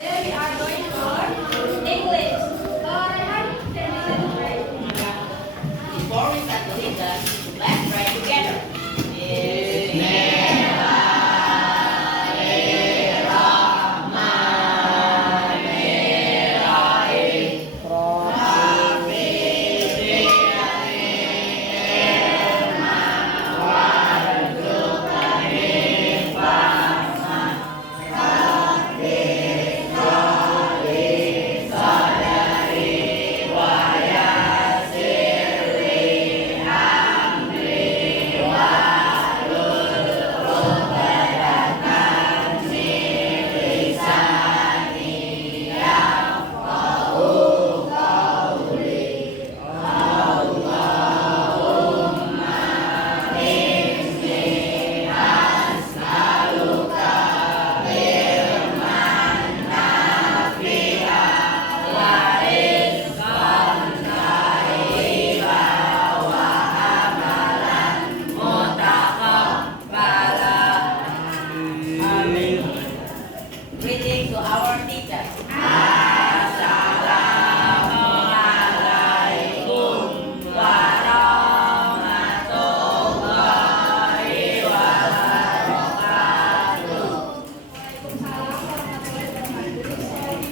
Today we are going to learn English. Rehan, can we celebrate? Before we start the lesson, let's pray together. Greeting to our teacher. Assalamualaikum warahmatullahi wabarakatuh.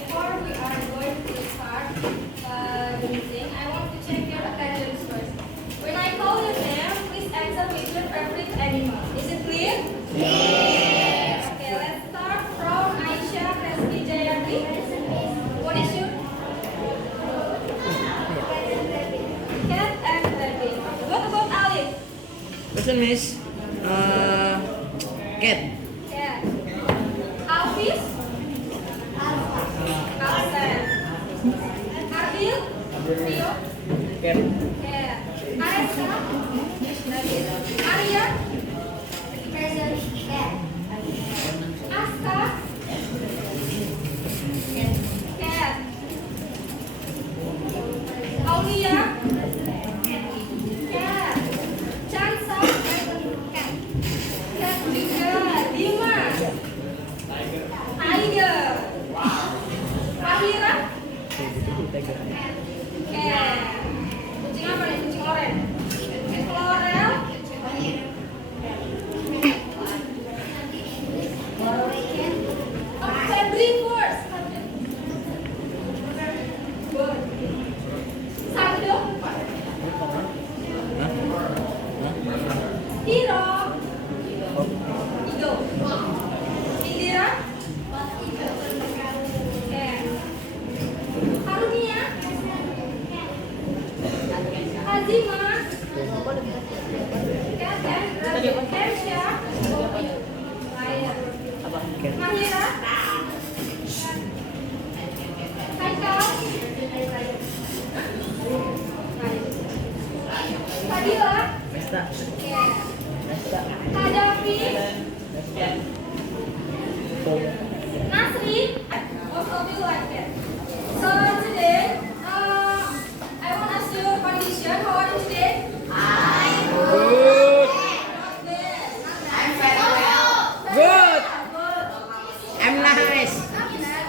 Before we are going to start the meeting, I want to check your attendance first. When I call your name, please answer with your favorite animal. Is it clear? Yes. Okay, let's start from Aisyah Reski Jayati. What is your cat and rabbit? What about Alif? Listen, Miss. Cat. Cat. Alvis? Absen. Arbil? Rio? Cat. Cat. Aresa? Arya? Present. Cat. Aska? Cat. Aulia? Cat. Chansa? Cat. Cat juga. Dimas? Tiger. Fahira? Cat. Kucing apa nih? Kucing oranye. Florel? Febri first. Good. Sando? Hiro? Igo. Indira? Cat. Harunia? Azima? Cat and rabbit. Hersha? Lion. Mahira? Haikal? Fadila? Pesta. Cat. Pesta. Hadafi? Nasri? Most of you like it. So today, I want to ask you your condition. How are you today? Good. Not bad. I'm very well. Good. Good. I'm nice. Not bad.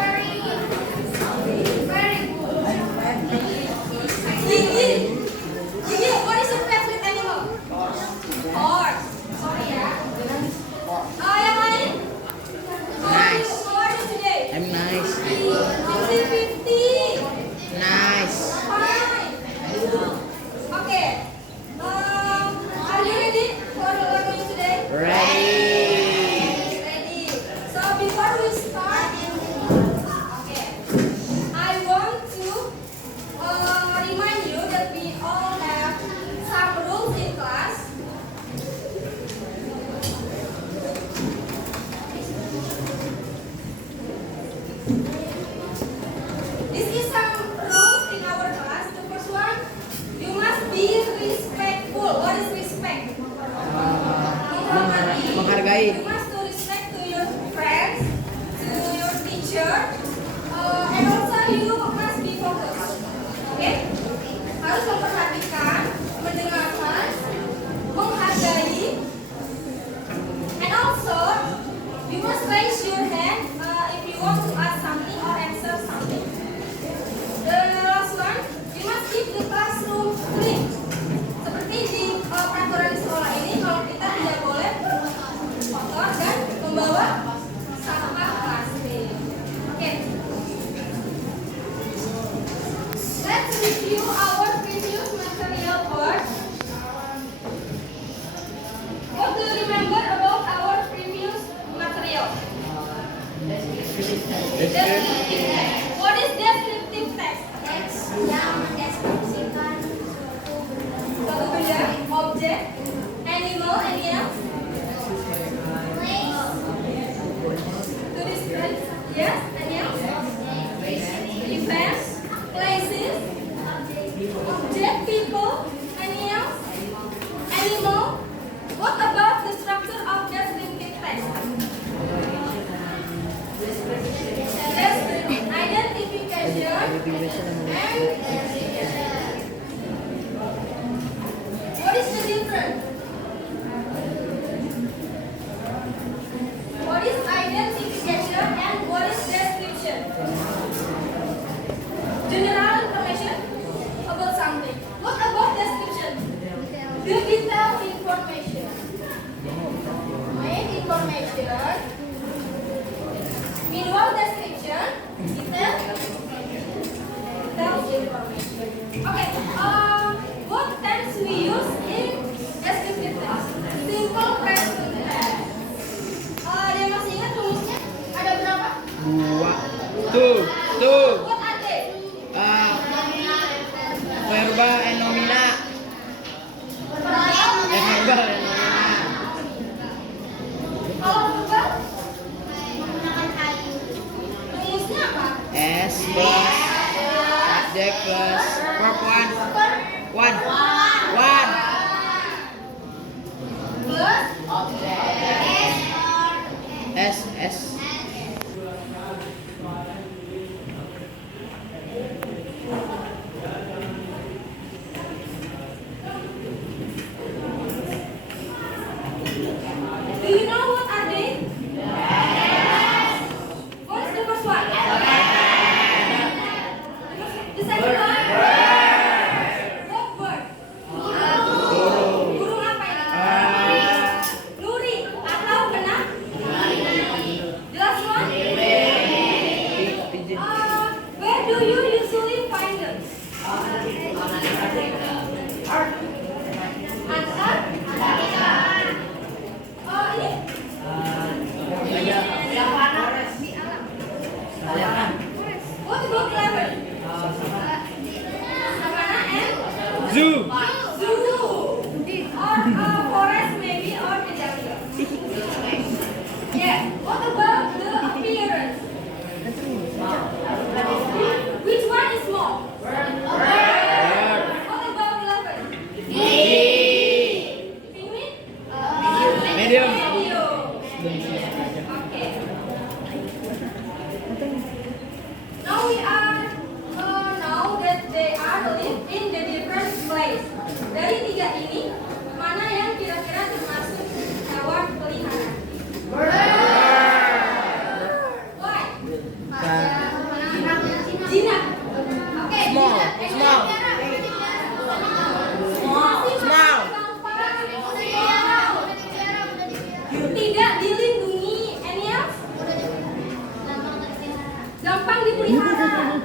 Very good. Very good. Gigi. Gigi, what is your favorite animal? Horse. Sorry ya. Yang lain? How are you today? I'm nice. 50-50. Nice. Fine. Okay. Are you ready for the learning today? Ready. Ready. So before we start, okay, I want to remind you that we all have some rules in class. This is some rules in our class. The first one, you must be respectful. What is respect? Menghormati. Menghargai. You must to respect to your friends, to your teacher, and also you must be focused. Okay? Harus memperhatikan, mendengarkan, menghargai, and also membawa sampah plastik. Oke. Let's review our previous material first. What do you remember about our previous material? Descriptive text. What is descriptive text? Yang mendeskripsikan Suatu benda, objek, animal, and else. To describe, yes, and else. Events, places, object, people, and else. Animal. What about the structure of descriptive text? Identification and what is the difference? What is identification and what is description? General information about something. What about description? The detailed information. Main information. Meanwhile, description. Detailed information. Okay. What tense we use in descriptive text? Simple present tense. Dia masih ingat rumusnya? Ada berapa? Two. What are they? Verba and nomina. Verba and nomina. Kalau berubah, menggunakan kayu. rumusnya apa? S plus subject plus verb one. Plus S. do you know what are they? What is the first one? The second one? What bird? Burung apa ini? Nuri atau benak? The last one? Where do you usually find them? Answer? Ini? What about eleven? Savannah and? Zoo. Zoo. Or forest maybe or the jungle. Yeah. What about the appearance? Which one is small? What about 11? Penguin? Medium. Okay. Now we are now that they are live in the different place. Dari tiga ini, mana yang kira-kira termasuk hewan peliharaan? Why? Jinak. Oke, Small. jinak. Small. Tidak dilindungi. Any else? Gampang dipelihara.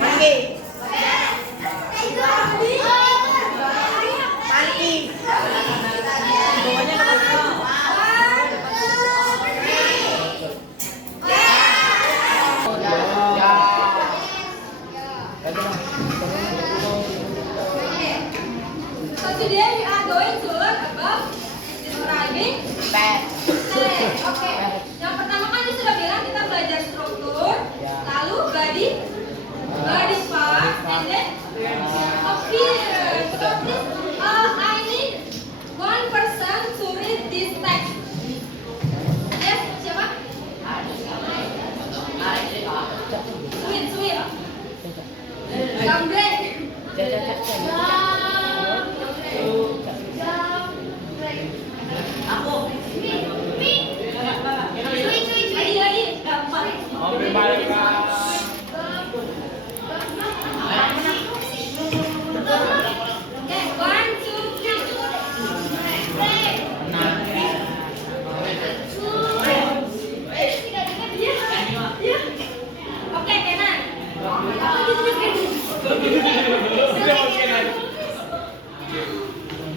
Monkey. Monkey. So today we are going to learn about describing Pet. text. Oke. Yang pertama kan dia sudah bilang kita belajar struktur, lalu body part, and then appearance. So please, I need one person to read this text. Yes, siapa? Sweet. Gambreng. Aku. Lagi. Gampang. Okay, 1, 2, 3. Oke, Kenan.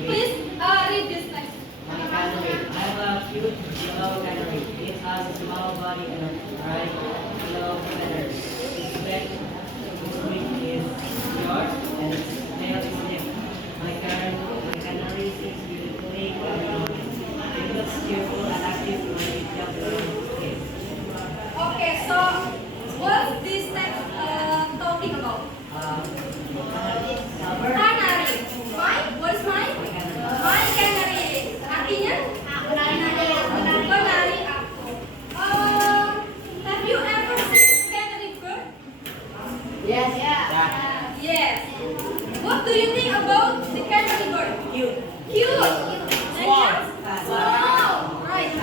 Please read this text. I have a cute yellow canary. It has a small body and a bright yellow feathers. Its back wing is short and its tail is thick. My canary sings beautifully while moving. It looks cheerful and active when it jumps around its cage. Okay, so what's this text talking about? Albert, Canary. Mine? What's mine? My canary. Artinya? Canary aku. Have you ever seen canary bird? Yes. Yes. What do you think about the canary bird? cute. Cute. Small. Small. Right.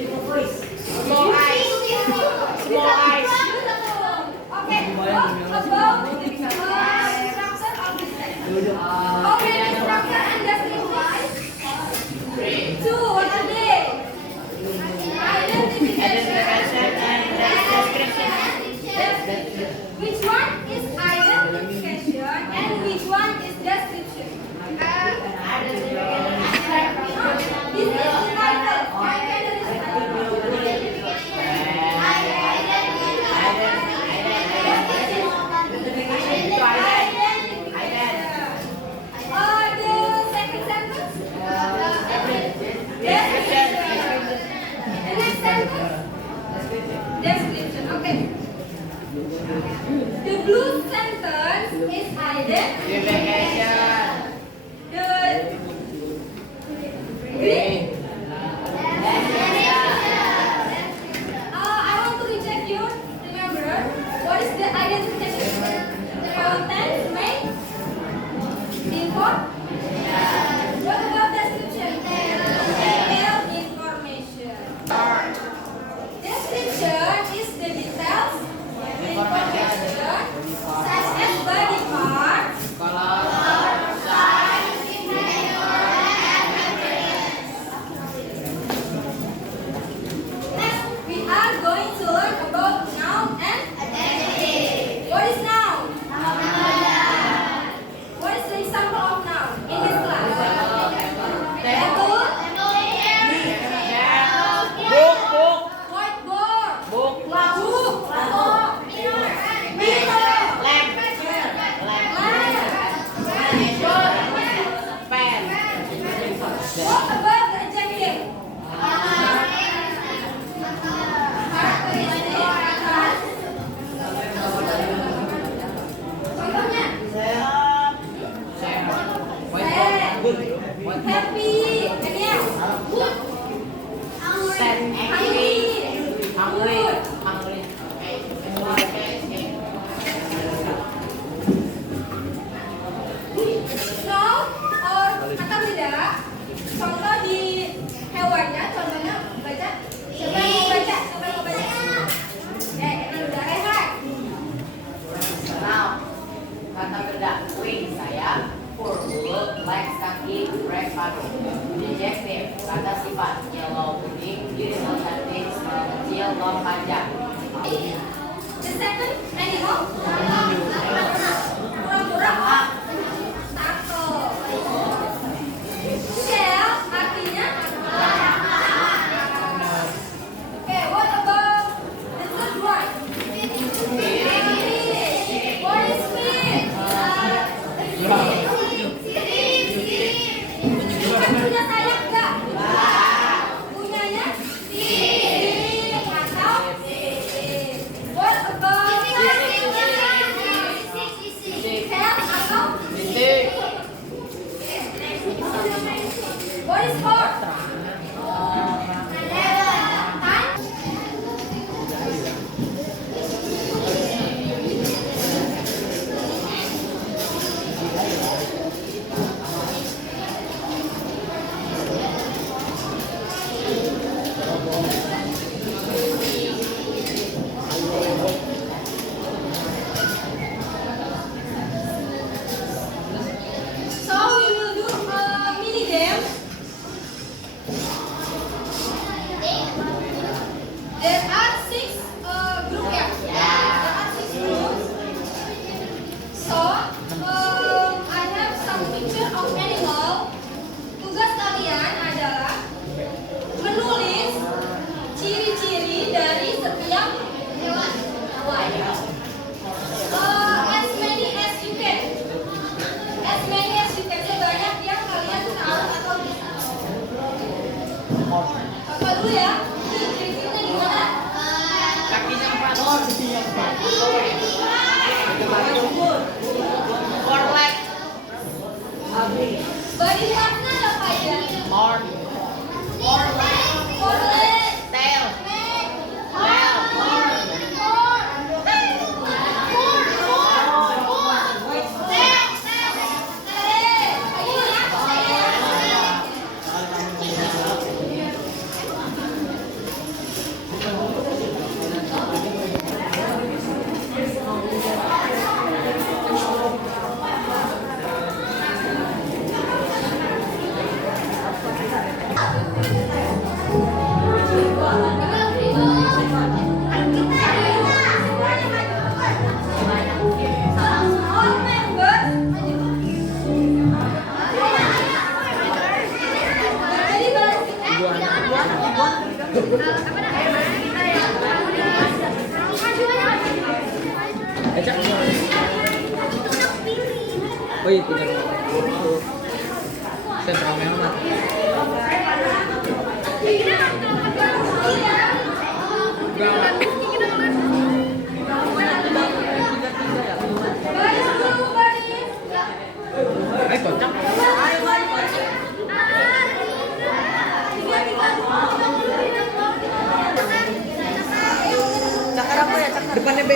Small eyes. Small eyes. Okay, what about the structure of this text? Okay, the structure and description. 2, what are they? Identification and description. Which one is identification and which one is description? This is the title. My title is the second sentence? Description. The next sentence? Description. Okay. The blue sentence is identification. The green. I want to recheck you. Remember, what is the identification? Content, main, info. What about description? Detailed information. Description is the details, information, such as body parts, Next, we are going to learn about noun and adjective. What is noun? What is the example of noun in this class? Table, Book. whiteboard, Book. laptop, mirror, lamp, Pen. What about the adjective? Contohnya, sad, happy, Daniel, good, Sad. hungry, good. Noun or kata benda. Contoh di hewannya, contohnya baca. Siapa yang mau baca? Siapa yang mau baca? Enak udah rehat. Now, kata benda wing saya fur wool, black khaki, red padu. Reject them. Kata sifat yellow kuning, beautiful cantik, smell kecil, long panjang. The second animal. Kura-kura. Turtle. Shell artinya. Okay, what about the third one? Fish. What is fish? Ikan punya sayap nggak? Punyanya? Atau? What about tail atau? What is horse? So we will do a mini game. There are six groups ya. There are six groups. So I have some picture of animal. Tugas kalian adalah menulis ciri-ciri dari setiap hewan. As many as you can. As many as you can, sebanyak yang kalian tahu atau bisa. Apa dulu ya? Ciri-cirinya gimana? Kakinya 4. Four leg. Body partnya apa aja? More. Foreleg, Tail. neck, Tail. Ecak. Oh iya, tidak. Sentral memang. Kocak. Cakar apa ya? Cakar. Depannya B.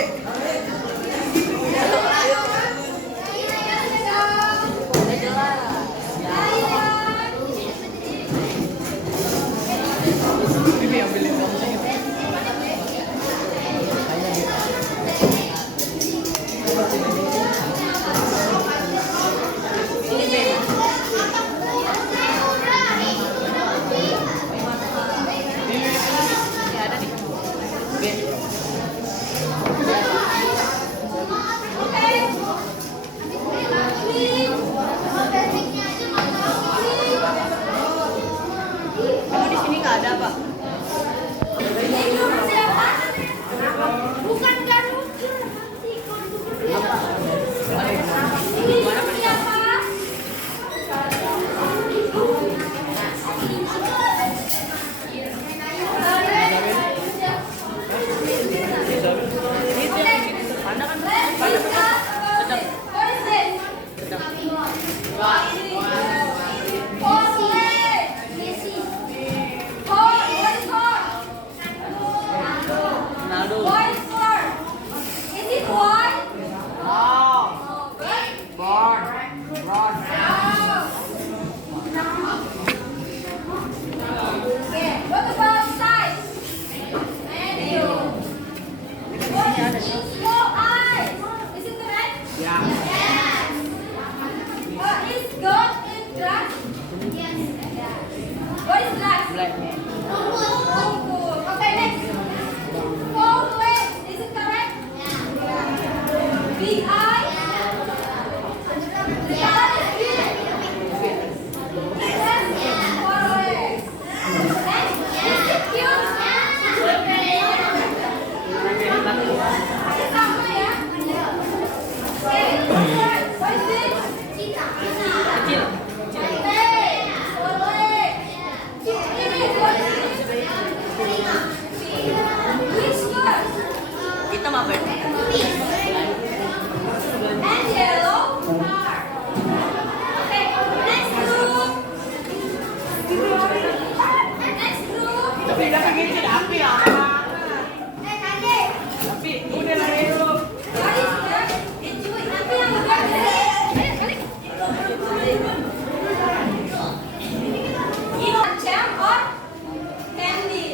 Rumput. Okay, next. 4 legs. Is it correct? Big eye. The color is green. Yes. 4 legs. Next. Is it cute? Sama ya. Okay. What is this? Kecil. Hey, 4 legs. Ini what is this? Which one? Hitam apa ya? And yellow car. Okay, next group. Next group. Tapi jangan gitu, api ya. Tapi udah lah itu. What is that? Nanti yang udah jam or candy?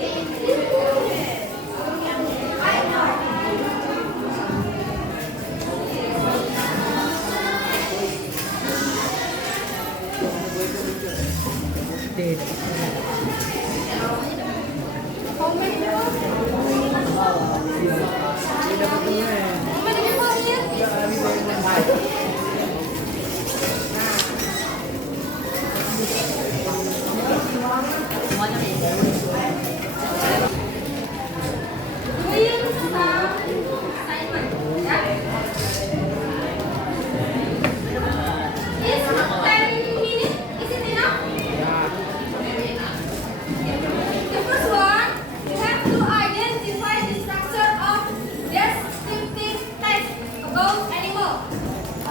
How many people? How many people here? Doing some assignment. Yeah? Is 10 minutes? Is it enough? The first one, you have to identify the structure of descriptive text about animal.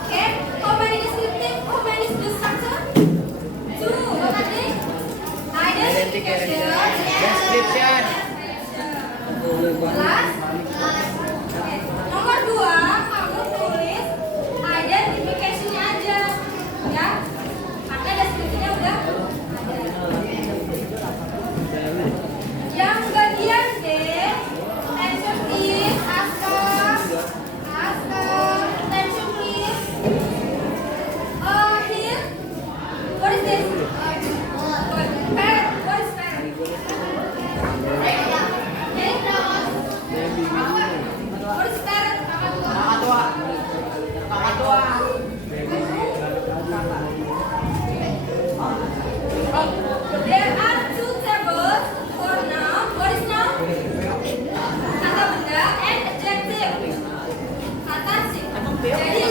Okay? How many descriptive? How many is the structure? 2. What are they? Identification. Description. Plus. Oke. Nomor 2, kamu tulis identification-nya aja. Ya. Karena deskripsinya udah ada. Yang bagian D, attention please, ask, attention please. Here, what is this? Parrot. What is parrot? Okay. What is parrot? There are 2 tables for noun. What is noun? Kata benda and adjective. Kata sih. Jadi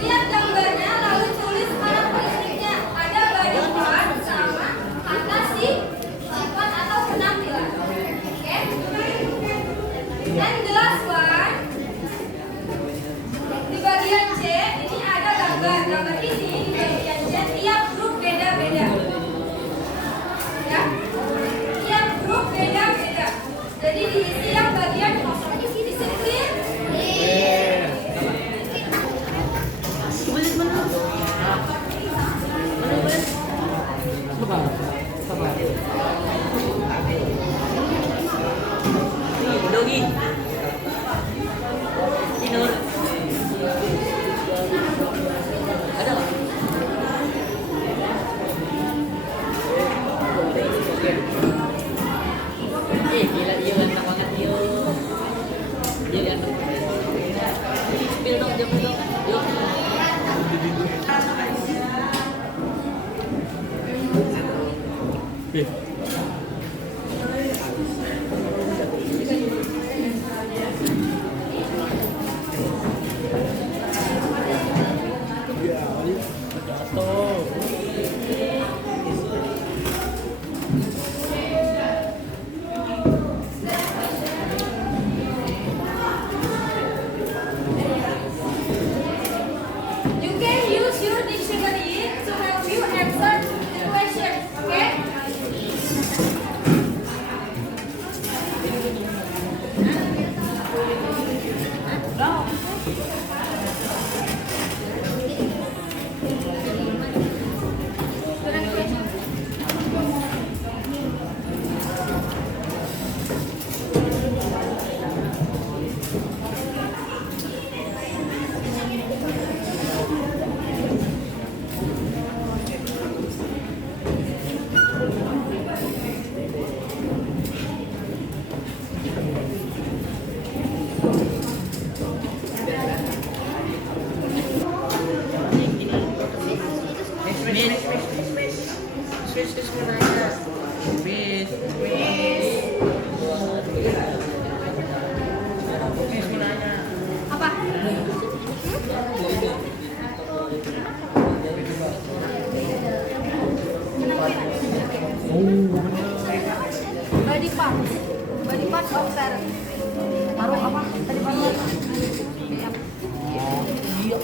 lihat gambarnya lalu tulis karakteristiknya. Ada body part sama kata sifat atau penampilan. Oke? Dan the last one di bagian C ini ada gambar. Gambar ini di bagian C tiap grup beda-beda. Ya, tiap grup beda-beda. Jadi diisi yang bagian kosong. Di sini clear? Dogi. Inur. Ada nggak? Gila dia ganteng banget dia. Dia ganteng. Spill dong, jemput dong. Yuk. You can use your dictionary to help you answer the question. Okay? Dokter. Paruh apa? Tadi paruh apa? Iya.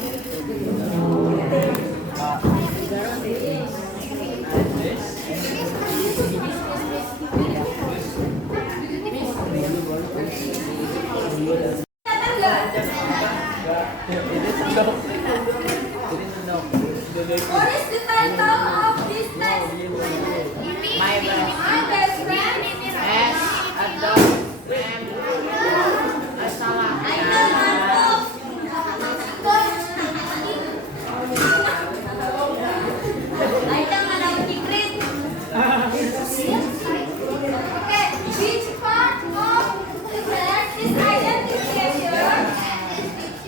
What is the title of this text? My best My best friend. as a dog friend. Salah. Okay, which part of the text is identification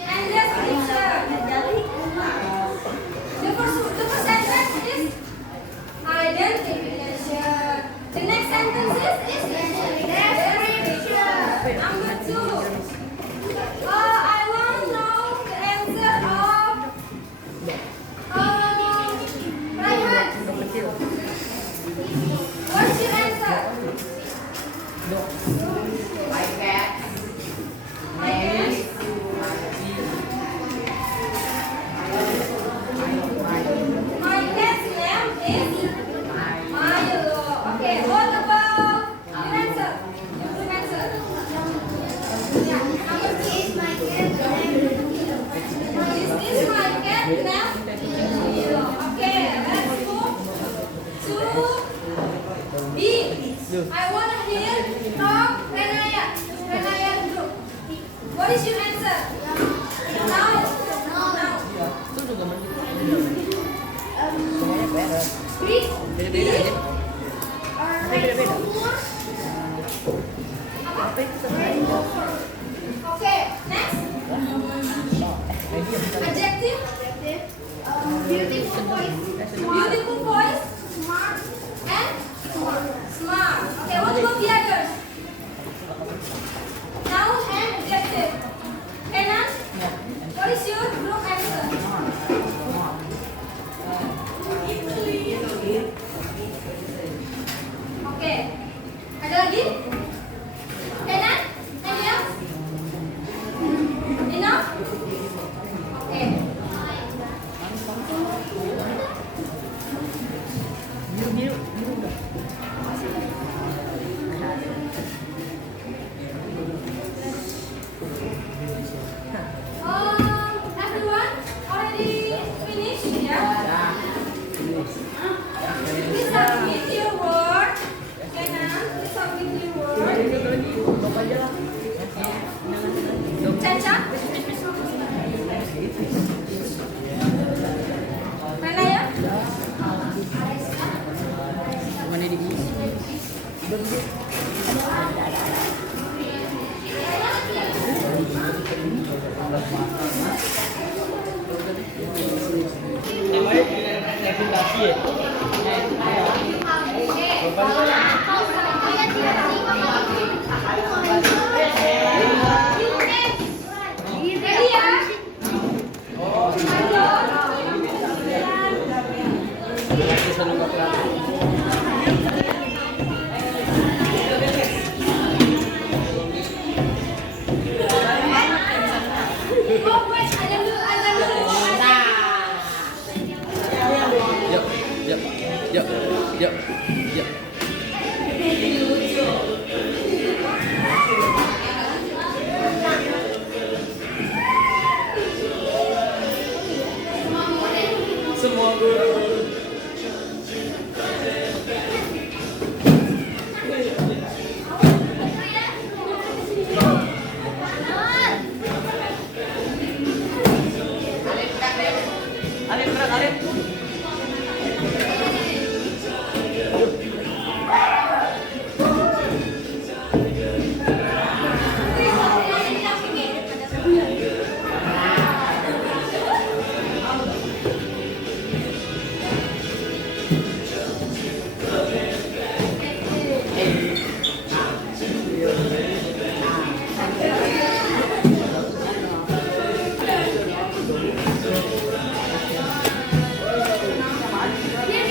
and description? The first sentence is identification. The next sentence is description. Number 2. I want to know the answer of Raihan. What's your answer? My cat My cat. My cat's name is Milo. Okay, what about your answer? Your answer. Yeah, number 2. Is my cat name? This is my cat name. Milo. Okay, let's move to B. I wanna hear from Renaya. Renaya group. What is your answer? Now. Itu juga masih. Read. Beda-beda aja. Beda-beda. Okay, next. Adjective. Beautiful voice. Beautiful voice. Smart. And smart. Okay, what about the others? Noun and adjective. Kenan, what is your group answer? Okay. Ada lagi? Kenan? Any else? Enough? Okay. Biru. Everyone already finished? Yeah? Please submit your work. Kenan, please submit your work. Caca? Renaya? Mana di sini? Presentasi ya. Ready ya? Oh, wait, ada dulu. Yuk. Semua guru. Alif, gerak, Alif. Dia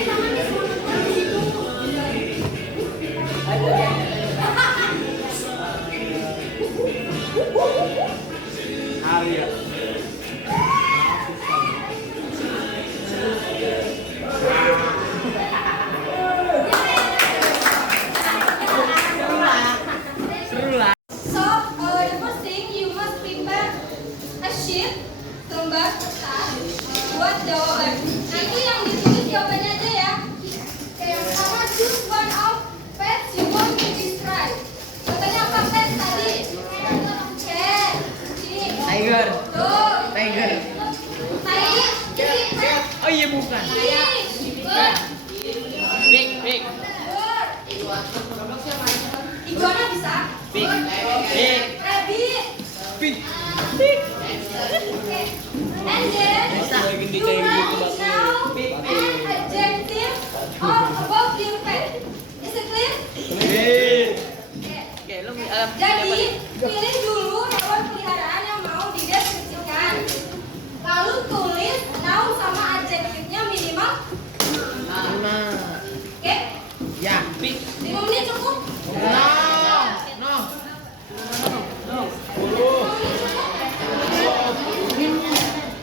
jawaban. Nanti yang ditulis jawabannya aja ya. Oke, yang pertama, choose one of pets you want to describe. Jawabannya apa pets tadi? Cat, kucing. Tiger. Tuh. Tiger. Tadi, ini pet. Oh iya bukan. Ini. Bird. Pig. Bird. Iguana bisa? Pig. Bird. Rabbit. Pig. Okay. And then you write noun and adjective of about your pet. Is it clear? Okay. Oke, lu Jadi pilih dulu hewan peliharaan yang mau dideskripsikan. Lalu tulis noun sama adjektifnya minimal. Oke? Ya. Pig. 5 menit cukup? No. 5 menit cukup?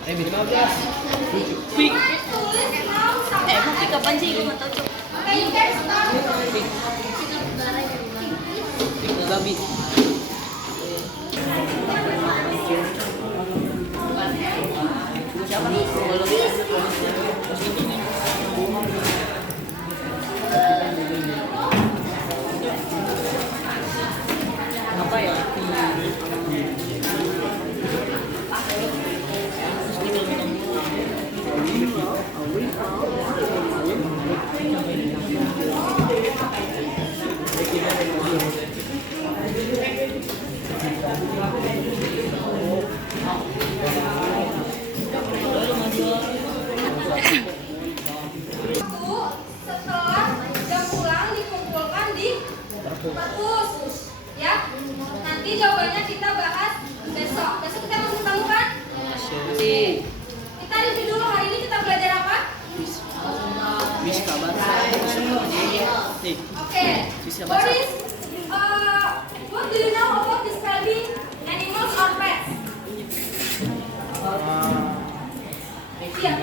15. Pig. Tulis noun sama Mau pig kapan sih? Gue adjective. nggak tahu cok. Okay, you can start. Pig. Pig na babi. Siapa nih? Apa ya? Setelah jam pulang dikumpulkan di perpus, ya. Nanti jawabannya kita bahas besok. Besok kita masih ketemu kan? Kita review dulu hari ini kita belajar apa? Bis kabar. Nih. Oke. Bisa bahasa. Boris, what do you know about describing animals or pets? Iya.